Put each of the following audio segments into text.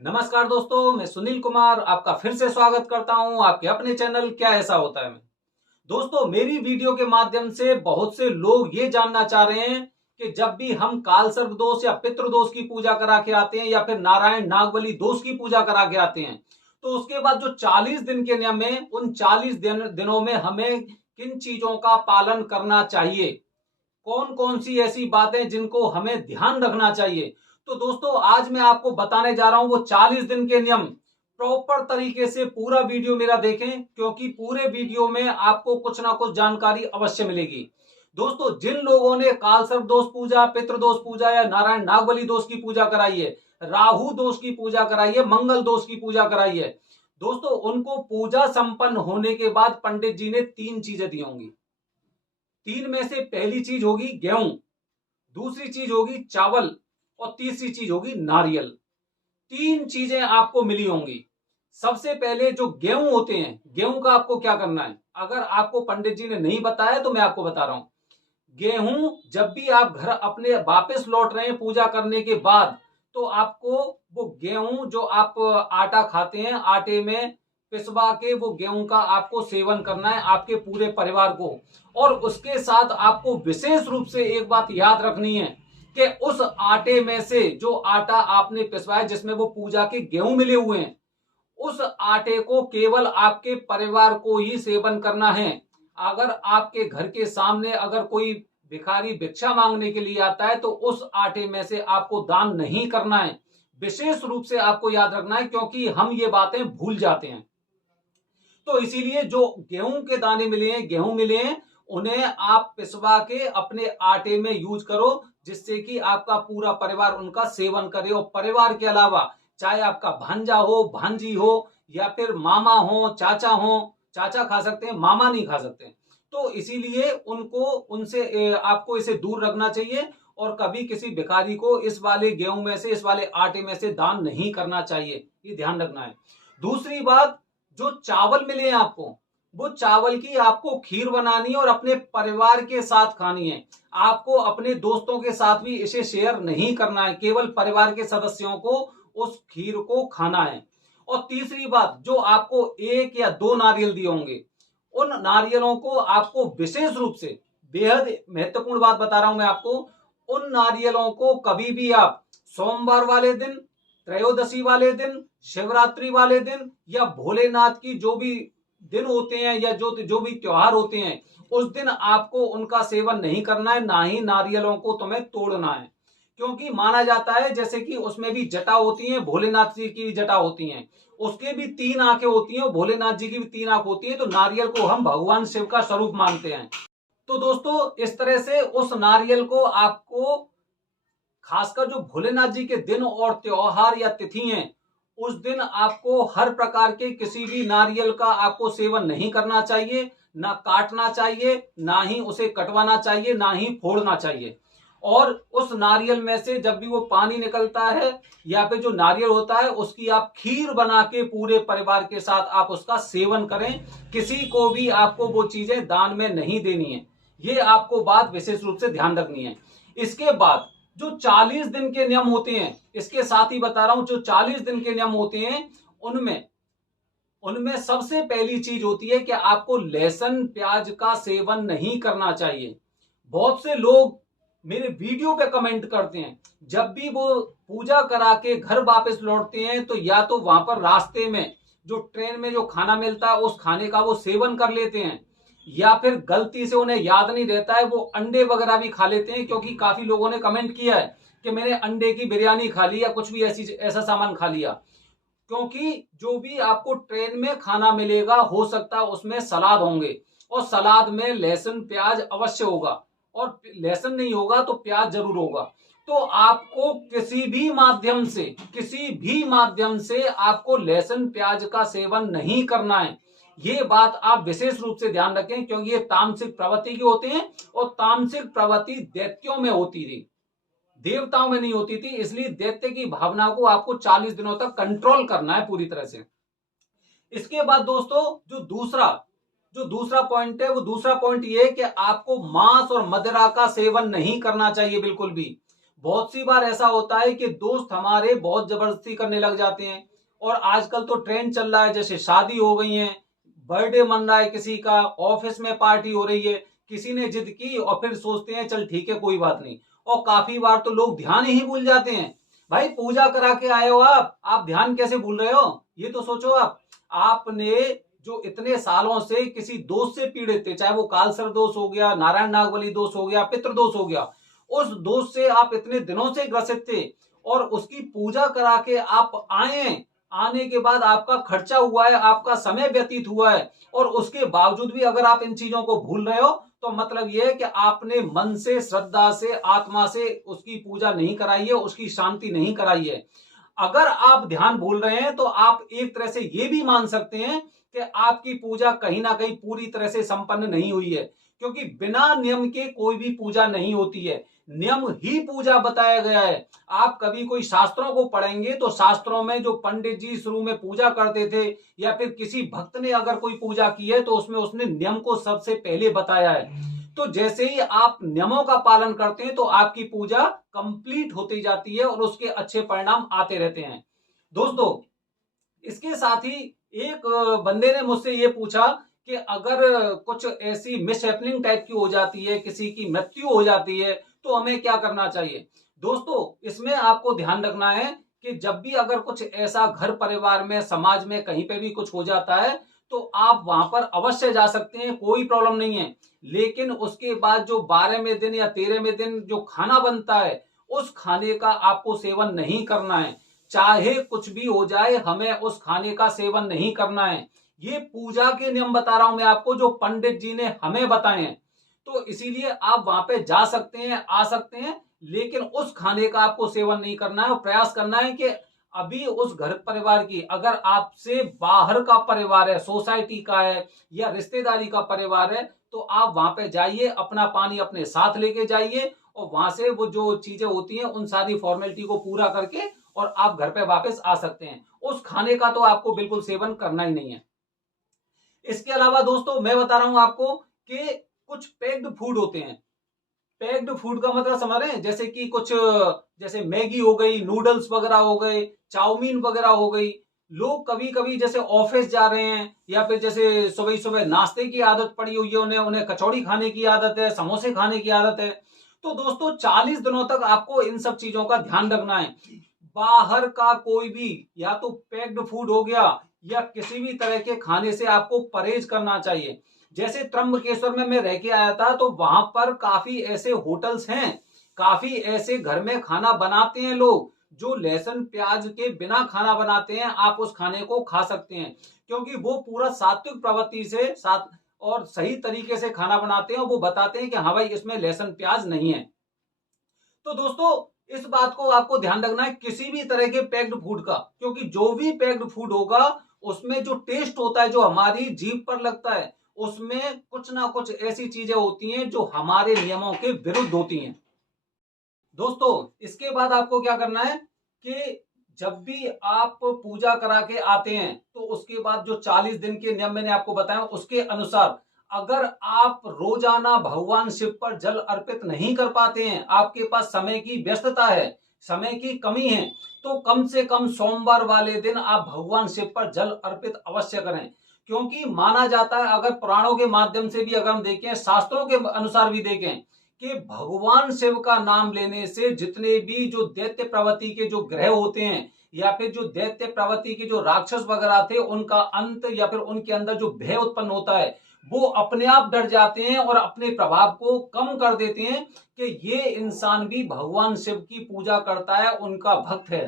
नमस्कार दोस्तों, मैं सुनील कुमार आपका फिर से स्वागत करता हूं आपके अपने चैनल क्या ऐसा होता है में। दोस्तों, मेरी वीडियो के माध्यम से बहुत से लोग ये जानना चाह रहे हैं कि जब भी हम काल सर्प दोष या पितृ दोष की पूजा करा के आते हैं या फिर नारायण नागबली दोष की पूजा करा के आते हैं, तो उसके बाद जो 40 दिन के नियम है, उन 40 दिनों में हमें किन चीजों का पालन करना चाहिए, कौन कौन सी ऐसी बातें जिनको हमें ध्यान रखना चाहिए। तो दोस्तों, आज मैं आपको बताने जा रहा हूं वो 40 दिन के नियम। प्रॉपर तरीके से पूरा वीडियो मेरा देखें, क्योंकि पूरे वीडियो में आपको कुछ ना कुछ जानकारी अवश्य मिलेगी। दोस्तों, जिन लोगों ने कालसर्प दोष पूजा, पितृदोष पूजा या नारायण नागबली दोष की पूजा कराई है, राहु दोष की पूजा कराई है, मंगल दोष की पूजा कराई है, दोस्तों उनको पूजा संपन्न होने के बाद पंडित जी ने 3 चीजें दी होंगी। 3 में से पहली चीज होगी गेहूं, दूसरी चीज होगी चावल और तीसरी चीज होगी नारियल। 3 चीजें आपको मिली होंगी। सबसे पहले जो गेहूं होते हैं, गेहूं का आपको क्या करना है, अगर आपको पंडित जी ने नहीं बताया तो मैं आपको बता रहा हूं। गेहूं जब भी आप घर अपने वापस लौट रहे हैं पूजा करने के बाद, तो आपको वो गेहूं जो आप आटा खाते हैं, आटे में पिसवा के वो गेहूं का आपको सेवन करना है, आपके पूरे परिवार को। और उसके साथ आपको विशेष रूप से एक बात याद रखनी है कि उस आटे में से जो आटा आपने पिसवाया, जिसमें वो पूजा के गेहूं मिले हुए हैं, उस आटे को केवल आपके परिवार को ही सेवन करना है। अगर आपके घर के सामने अगर कोई भिखारी भिक्षा मांगने के लिए आता है, तो उस आटे में से आपको दान नहीं करना है। विशेष रूप से आपको याद रखना है, क्योंकि हम ये बातें भूल जाते हैं। तो इसीलिए जो गेहूं के दाने मिले हैं, गेहूं मिले हैं, उन्हें आप पिसवा के अपने आटे में यूज करो, जिससे कि आपका पूरा परिवार उनका सेवन करे। और परिवार के अलावा चाहे आपका भांजा हो, भांजी हो, या फिर मामा हो, चाचा हो, चाचा खा सकते हैं, मामा नहीं खा सकते। तो इसीलिए उनको उनसे आपको इसे दूर रखना चाहिए, और कभी किसी भिखारी को इस वाले गेहूं में से, इस वाले आटे में से दान नहीं करना चाहिए, ये ध्यान रखना है। दूसरी बात, जो चावल मिले हैं आपको, वो चावल की आपको खीर बनानी है और अपने परिवार के साथ खानी है। आपको अपने दोस्तों के साथ भी इसे शेयर नहीं करना है, केवल परिवार के सदस्यों को उस खीर को खाना है। और तीसरी बात, जो आपको 1 या 2 नारियल दिए होंगे, उन नारियलों को आपको विशेष रूप से, बेहद महत्वपूर्ण बात बता रहा हूं मैं आपको, उन नारियलों को कभी भी आप सोमवार वाले दिन, त्रयोदशी वाले दिन, शिवरात्रि वाले दिन, या भोलेनाथ की जो भी दिन होते हैं या जो भी त्योहार होते हैं, उस दिन आपको उनका सेवन नहीं करना है, ना ही नारियलों को तुम्हें तोड़ना है। क्योंकि माना जाता है जैसे कि उसमें भी जटा होती है, भोलेनाथ जी की भी जटा होती है, उसके भी 3 आंखें होती हैं, भोलेनाथ जी की भी 3 आंख होती है। तो नारियल को हम भगवान शिव का स्वरूप मानते हैं। तो दोस्तों, इस तरह से उस नारियल को आपको, खासकर जो भोलेनाथ जी के दिन और त्योहार या तिथि हैं, उस दिन आपको हर प्रकार के किसी भी नारियल का आपको सेवन नहीं करना चाहिए, ना काटना चाहिए, ना ही उसे कटवाना चाहिए, ना ही फोड़ना चाहिए। और उस नारियल में से जब भी वो पानी निकलता है या फिर जो नारियल होता है, उसकी आप खीर बना के पूरे परिवार के साथ आप उसका सेवन करें। किसी को भी आपको वो चीजें दान में नहीं देनी है, ये आपको बात विशेष रूप से ध्यान रखनी है। इसके बाद जो 40 दिन के नियम होते हैं, इसके साथ ही बता रहा हूं, जो 40 दिन के नियम होते हैं, उनमें उनमें सबसे पहली चीज होती है कि आपको लहसुन प्याज का सेवन नहीं करना चाहिए। बहुत से लोग मेरे वीडियो पे कमेंट करते हैं, जब भी वो पूजा करा के घर वापस लौटते हैं, तो या तो वहां पर रास्ते में जो ट्रेन में जो खाना मिलता है, उस खाने का वो सेवन कर लेते हैं, या फिर गलती से उन्हें याद नहीं रहता है, वो अंडे वगैरह भी खा लेते हैं। क्योंकि काफी लोगों ने कमेंट किया है कि मैंने अंडे की बिरयानी खा ली या कुछ भी ऐसा सामान खा लिया। क्योंकि जो भी आपको ट्रेन में खाना मिलेगा, हो सकता है उसमें सलाद होंगे, और सलाद में लहसुन प्याज अवश्य होगा, और लहसुन नहीं होगा तो प्याज जरूर होगा। तो आपको किसी भी माध्यम से आपको लहसुन प्याज का सेवन नहीं करना है। ये बात आप विशेष रूप से ध्यान रखें, क्योंकि ये तामसिक प्रवृत्ति के होते हैं, और तामसिक प्रवृत्ति दैत्यों में होती थी, देवताओं में नहीं होती थी। इसलिए दैत्य की भावना को आपको 40 दिनों तक कंट्रोल करना है पूरी तरह से। इसके बाद दोस्तों, जो दूसरा पॉइंट है, वो दूसरा पॉइंट ये है कि आपको मांस और मदिरा का सेवन नहीं करना चाहिए बिल्कुल भी। बहुत सी बार ऐसा होता है कि दोस्त हमारे बहुत जबरदस्ती करने लग जाते हैं, और आजकल तो ट्रेंड चल रहा है, जैसे शादी हो गई है, बर्थडे मन रहा है किसी का, ऑफिस में पार्टी हो रही है, किसी ने जिद की और फिर सोचते हैं चल ठीक है कोई बात नहीं, और काफी बार तो लोग ध्यान ही भूल जाते हैं। भाई पूजा करा के आए हो आप ध्यान कैसे भूल रहे हो? ये तो सोचो आपने जो इतने सालों से किसी दोष से पीड़ित थे, चाहे वो कालसर दोष हो गया, नारायण नागबली दोष हो गया, पितृ दोष हो गया, उस दोष से आप इतने दिनों से ग्रसित थे, और उसकी पूजा करा के आप आए, आने के बाद आपका खर्चा हुआ है, आपका समय व्यतीत हुआ है, और उसके बावजूद भी अगर आप इन चीजों को भूल रहे हो, तो मतलब यह है कि आपने मन से, श्रद्धा से, आत्मा से उसकी पूजा नहीं कराई है, उसकी शांति नहीं कराई है। अगर आप ध्यान भूल रहे हैं तो आप एक तरह से यह भी मान सकते हैं कि आपकी पूजा कहीं ना कहीं पूरी तरह से संपन्न नहीं हुई है, क्योंकि बिना नियम के कोई भी पूजा नहीं होती है। नियम ही पूजा बताया गया है। आप कभी कोई शास्त्रों को पढ़ेंगे तो शास्त्रों में जो पंडित जी शुरू में पूजा करते थे, या फिर किसी भक्त ने अगर कोई पूजा की है, तो उसमें उसने नियम को सबसे पहले बताया है। तो जैसे ही आप नियमों का पालन करते हैं तो आपकी पूजा कंप्लीट होती जाती है और उसके अच्छे परिणाम आते रहते हैं। दोस्तों, इसके साथ ही एक बंदे ने मुझसे ये पूछा कि अगर कुछ ऐसी मिसहैपनिंग टाइप की हो जाती है, किसी की मृत्यु हो जाती है, तो हमें क्या करना चाहिए? दोस्तों, इसमें आपको ध्यान रखना है कि जब भी अगर कुछ ऐसा घर परिवार में, समाज में कहीं पे भी कुछ हो जाता है, तो आप वहां पर अवश्य जा सकते हैं, कोई प्रॉब्लम नहीं है। लेकिन उसके बाद जो 12वें दिन या 13वें दिन जो खाना बनता है, उस खाने का आपको सेवन नहीं करना है। चाहे कुछ भी हो जाए, हमें उस खाने का सेवन नहीं करना है। ये पूजा के नियम बता रहा हूं मैं आपको, जो पंडित जी ने हमें बताए हैं। तो इसीलिए आप वहां पे जा सकते हैं, आ सकते हैं, लेकिन उस खाने का आपको सेवन नहीं करना है। और प्रयास करना है कि अभी उस घर परिवार की, अगर आपसे बाहर का परिवार है, सोसाइटी का है या रिश्तेदारी का परिवार है, तो आप वहां पे जाइए, अपना पानी अपने साथ लेके जाइए, और वहां से वो जो चीजें होती हैं उन सारी फॉर्मेलिटी को पूरा करके और आप घर पे वापस आ सकते हैं। उस खाने का तो आपको बिल्कुल सेवन करना ही नहीं है। इसके अलावा दोस्तों, मैं बता रहा हूं आपको कि कुछ पैक्ड फूड होते हैं। पैक्ड फूड का मतलब समझ रहे हैं? जैसे कि कुछ, जैसे मैगी हो गई, नूडल्स वगैरह हो गए, चाउमीन वगैरह हो गई। लोग कभी कभी जैसे ऑफिस जा रहे हैं, या फिर जैसे सुबह सुबह नाश्ते की आदत पड़ी हुई है, उन्हें उन्हें कचौड़ी खाने की आदत है, समोसे खाने की आदत है। तो दोस्तों, 40 दिनों तक आपको इन सब चीजों का ध्यान रखना है। बाहर का कोई भी, या तो पैक्ड फूड हो गया, या किसी भी तरह के खाने से आपको परहेज करना चाहिए। जैसे त्र्यंबकेश्वर में मैं रह के आया था, तो वहां पर काफी ऐसे होटल्स हैं, काफी ऐसे घर में खाना बनाते हैं लोग, जो लहसुन प्याज के बिना खाना बनाते हैं। आप उस खाने को खा सकते हैं, क्योंकि वो पूरा सात्विक प्रवृत्ति से साथ और सही तरीके से खाना बनाते हैं, और वो बताते हैं कि हाँ भाई, इसमें लहसुन प्याज नहीं है। तो दोस्तों, इस बात को आपको ध्यान रखना है किसी भी तरह के पैक्ड फूड का, क्योंकि जो भी पैक्ड फूड होगा, उसमें जो टेस्ट होता है, जो हमारी जीभ पर लगता है, उसमें कुछ ना कुछ ऐसी चीजें होती हैं जो हमारे नियमों के विरुद्ध होती हैं। दोस्तों, इसके बाद आपको क्या करना है कि जब भी आप पूजा करा के आते हैं, तो उसके बाद जो 40 दिन के नियम मैंने आपको बताया, उसके अनुसार अगर आप रोजाना भगवान शिव पर जल अर्पित नहीं कर पाते हैं, आपके पास समय की व्यस्तता है, समय की कमी है, तो कम से कम सोमवार वाले दिन आप भगवान शिव पर जल अर्पित अवश्य करें। क्योंकि माना जाता है, अगर पुराणों के माध्यम से भी अगर हम देखें, शास्त्रों के अनुसार भी देखें, कि भगवान शिव का नाम लेने से जितने भी जो दैत्य प्रवृत्ति के जो ग्रह होते हैं, या फिर जो दैत्य प्रवृत्ति के जो राक्षस वगैरह थे, उनका अंत, या फिर उनके अंदर जो भय उत्पन्न होता है, वो अपने आप डर जाते हैं और अपने प्रभाव को कम कर देते हैं कि ये इंसान भी भगवान शिव की पूजा करता है, उनका भक्त है।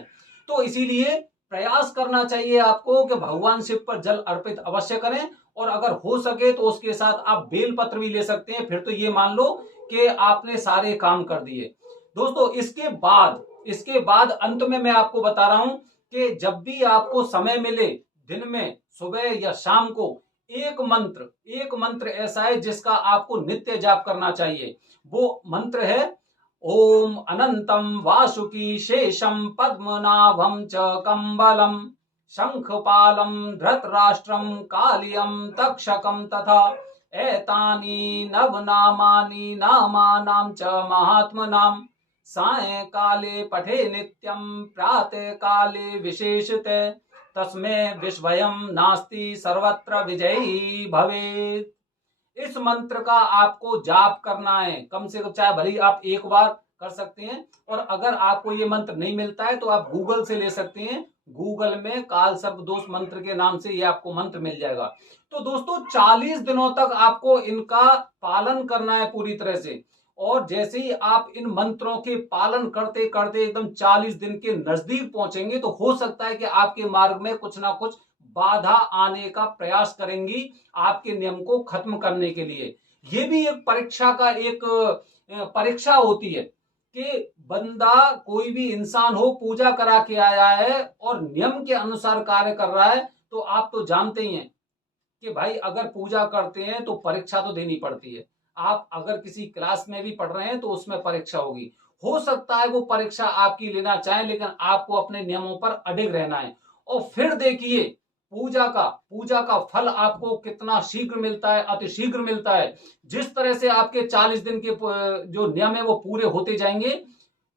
तो इसीलिए प्रयास करना चाहिए आपको कि भगवान शिव पर जल अर्पित अवश्य करें, और अगर हो सके तो उसके साथ आप बेलपत्र भी ले सकते हैं, फिर तो ये मान लो कि आपने सारे काम कर दिए। दोस्तों, इसके बाद अंत में मैं आपको बता रहा हूं कि जब भी आपको समय मिले, दिन में सुबह या शाम को, एक मंत्र ऐसा है जिसका आपको नित्य जाप करना चाहिए। वो मंत्र है, ओम अनंतम वासुकी शेषम पद्मनाभम च कंबलम शंखपालम धृतराष्ट्रम कालियम तक्षकम तथा एतानि नवनामानि नामानां च महात्मनां सायंकाले पठे नित्यं प्रातः काले विशेषतः तस्मै विश्वयं नास्ति सर्वत्र विजयी भवेत्। इस मंत्र का आपको जाप करना है कम से कम, चाहे भले ही आप एक बार कर सकते हैं, और अगर आपको ये मंत्र नहीं मिलता है तो आप गूगल से ले सकते हैं। गूगल में काल सर्प दोष मंत्र के नाम से ये आपको मंत्र मिल जाएगा। तो दोस्तों 40 दिनों तक आपको इनका पालन करना है पूरी तरह से, और जैसे ही आप इन मंत्रों के पालन करते करते एकदम 40 दिन के नजदीक पहुंचेंगे तो हो सकता है कि आपके मार्ग में कुछ ना कुछ बाधा आने का प्रयास करेंगी आपके नियम को खत्म करने के लिए। ये भी एक परीक्षा का एक परीक्षा होती है कि बंदा, कोई भी इंसान हो, पूजा करा के आया है और नियम के अनुसार कार्य कर रहा है, तो आप तो जानते ही हैं कि भाई अगर पूजा करते हैं तो परीक्षा तो देनी पड़ती है। आप अगर किसी क्लास में भी पढ़ रहे हैं तो उसमें परीक्षा होगी। हो सकता है वो परीक्षा आपकी लेना चाहे, लेकिन आपको अपने नियमों पर अडिग रहना है। और फिर देखिए पूजा का फल आपको कितना शीघ्र मिलता है, अति शीघ्र मिलता है। जिस तरह से आपके 40 दिन के जो नियम है वो पूरे होते जाएंगे,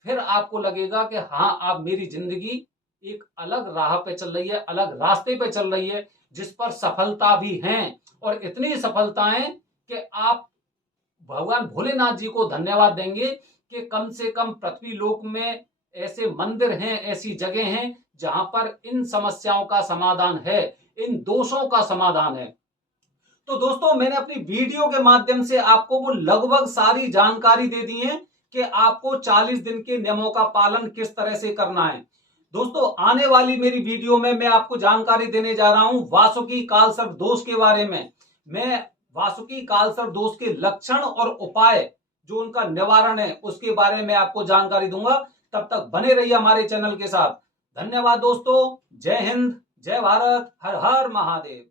फिर आपको लगेगा कि हाँ, आप मेरी जिंदगी एक अलग राह पे चल रही है, अलग रास्ते पे चल रही है, जिस पर सफलता भी है। और इतनी सफलताएं कि आप भगवान भोलेनाथ जी को धन्यवाद देंगे कि कम से कम पृथ्वी लोक में ऐसे मंदिर हैं, ऐसी जगह हैं जहां पर इन समस्याओं का समाधान है, इन दोषों का समाधान है। तो दोस्तों मैंने अपनी वीडियो के माध्यम से आपको वो लगभग सारी जानकारी दे दी है कि आपको 40 दिन के नियमों का पालन किस तरह से करना है। दोस्तों आने वाली मेरी वीडियो में मैं आपको जानकारी देने जा रहा हूं वासुकी कालसर्प दोष के बारे में। मैं वासुकी कालसर्प दोष के लक्षण और उपाय, जो उनका निवारण है, उसके बारे में आपको जानकारी दूंगा। तब तक बने रहिए हमारे चैनल के साथ। धन्यवाद दोस्तों। जय हिंद, जय भारत, हर हर महादेव।